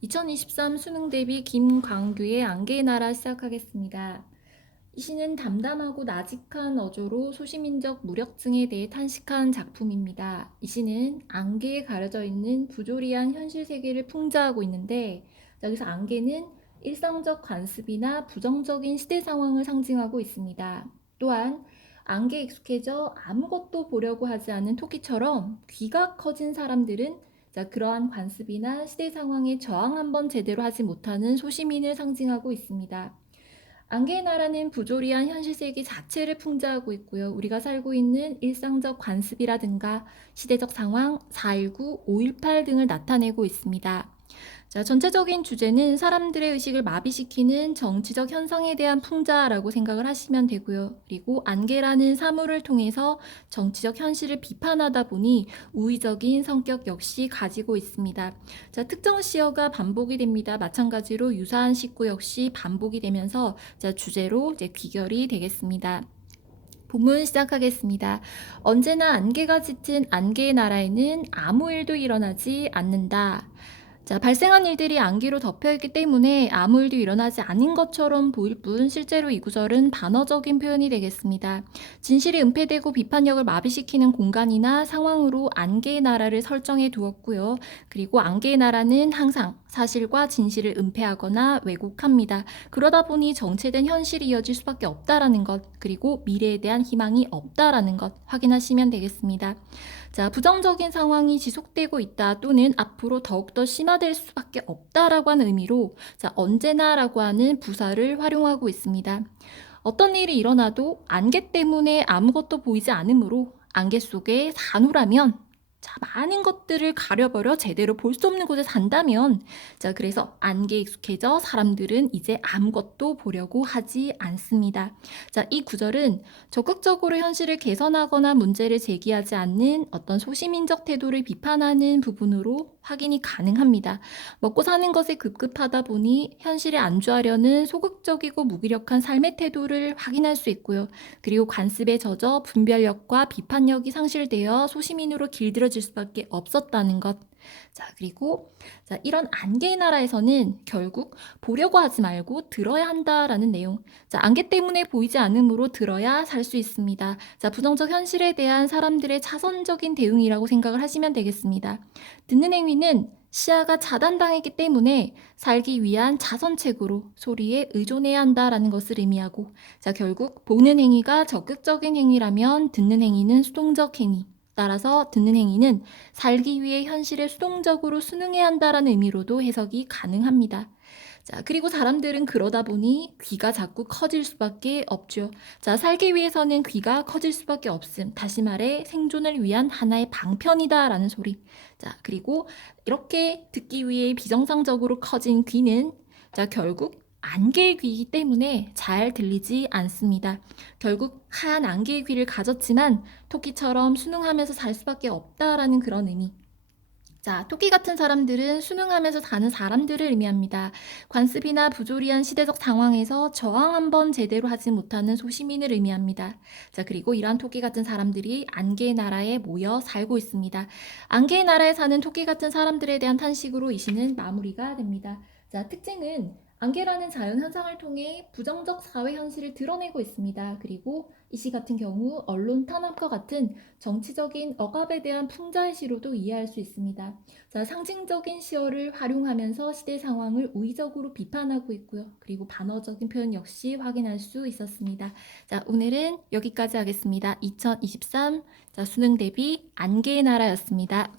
2023 수능 대비 김광규의 안개의 나라 시작하겠습니다. 이 시는 담담하고 나직한 어조로 소시민적 무력증에 대해 탄식한 작품입니다. 이 시는 안개에 가려져 있는 부조리한 현실 세계를 풍자하고 있는데, 여기서 안개는 일상적 관습이나 부정적인 시대 상황을 상징하고 있습니다. 또한 안개에 익숙해져 아무것도 보려고 하지 않는 토끼처럼 귀가 커진 사람들은 그러한 관습이나 시대 상황에 저항 한번 제대로 하지 못하는 소시민을 상징하고 있습니다. 안개의 나라는 부조리한 현실 세계 자체를 풍자하고 있고요. 우리가 살고 있는 일상적 관습이라든가 시대적 상황, 4.19, 5.18 등을 나타내고 있습니다. 전체적인 주제는 사람들의 의식을 마비시키는 정치적 현상에 대한 풍자라고 생각을 하시면 되고요. 그리고 안개라는 사물을 통해서 정치적 현실을 비판하다 보니 우의적인 성격 역시 가지고 있습니다. 특정 시어가 반복이 됩니다. 마찬가지로 유사한 식구 역시 반복이 되면서 주제로 귀결이 되겠습니다. 본문 시작하겠습니다. 언제나 안개가 짙은 안개의 나라에는 아무 일도 일어나지 않는다. 발생한 일들이 안개로 덮여있기 때문에 아무 일도 일어나지 않은 것처럼 보일 뿐 실제로 이 구절은 반어적인 표현이 되겠습니다. 진실이 은폐되고 비판력을 마비시키는 공간이나 상황으로 안개의 나라를 설정해 두었고요. 그리고 안개의 나라는 항상 사실과 진실을 은폐하거나 왜곡합니다. 그러다 보니 정체된 현실이 이어질 수밖에 없다라는 것, 그리고 미래에 대한 희망이 없다라는 것 확인하시면 되겠습니다. 부정적인 상황이 지속되고 있다 또는 앞으로 더욱더 심화될 수밖에 없다라고 하는 의미로 언제나라고 하는 부사를 활용하고 있습니다. 어떤 일이 일어나도 안개 때문에 아무것도 보이지 않으므로 안개 속에 산후라면 많은 것들을 가려버려 제대로 볼 수 없는 곳에 산다면 그래서 안개에 익숙해져 사람들은 이제 아무것도 보려고 하지 않습니다. 이 구절은 적극적으로 현실을 개선하거나 문제를 제기하지 않는 어떤 소시민적 태도를 비판하는 부분으로 확인이 가능합니다. 먹고 사는 것에 급급하다 보니 현실에 안주하려는 소극적이고 무기력한 삶의 태도를 확인할 수 있고요. 그리고 관습에 젖어 분별력과 비판력이 상실되어 소시민으로 길들여질 수밖에 없었다는 것. 그리고 이런 안개의 나라에서는 결국 보려고 하지 말고 들어야 한다라는 내용. 안개 때문에 보이지 않으므로 들어야 살 수 있습니다. 부정적 현실에 대한 사람들의 차선적인 대응이라고 생각을 하시면 되겠습니다. 듣는 행위는 시야가 차단당했기 때문에 살기 위한 자선책으로 소리에 의존해야 한다라는 것을 의미하고, 결국 보는 행위가 적극적인 행위라면 듣는 행위는 수동적 행위. 따라서 듣는 행위는 살기 위해 현실에 수동적으로 순응해야 한다라는 의미로도 해석이 가능합니다. 그리고 사람들은 그러다 보니 귀가 자꾸 커질 수밖에 없죠. 살기 위해서는 귀가 커질 수밖에 없음. 다시 말해 생존을 위한 하나의 방편이다라는 소리. 그리고 이렇게 듣기 위해 비정상적으로 커진 귀는 결국 안개의 귀이기 때문에 잘 들리지 않습니다. 결국 하얀 안개의 귀를 가졌지만 토끼처럼 순응하면서 살 수밖에 없다라는 그런 의미. 토끼 같은 사람들은 순응하면서 사는 사람들을 의미합니다. 관습이나 부조리한 시대적 상황에서 저항 한번 제대로 하지 못하는 소시민을 의미합니다. 그리고 이러한 토끼 같은 사람들이 안개의 나라에 모여 살고 있습니다. 안개의 나라에 사는 토끼 같은 사람들에 대한 탄식으로 이 시는 마무리가 됩니다. 특징은 안개라는 자연 현상을 통해 부정적 사회 현실을 드러내고 있습니다. 그리고 이 시 같은 경우 언론 탄압과 같은 정치적인 억압에 대한 풍자의 시로도 이해할 수 있습니다. 상징적인 시어를 활용하면서 시대 상황을 우의적으로 비판하고 있고요. 그리고 반어적인 표현 역시 확인할 수 있었습니다. 오늘은 여기까지 하겠습니다. 2023 수능 대비 안개의 나라였습니다.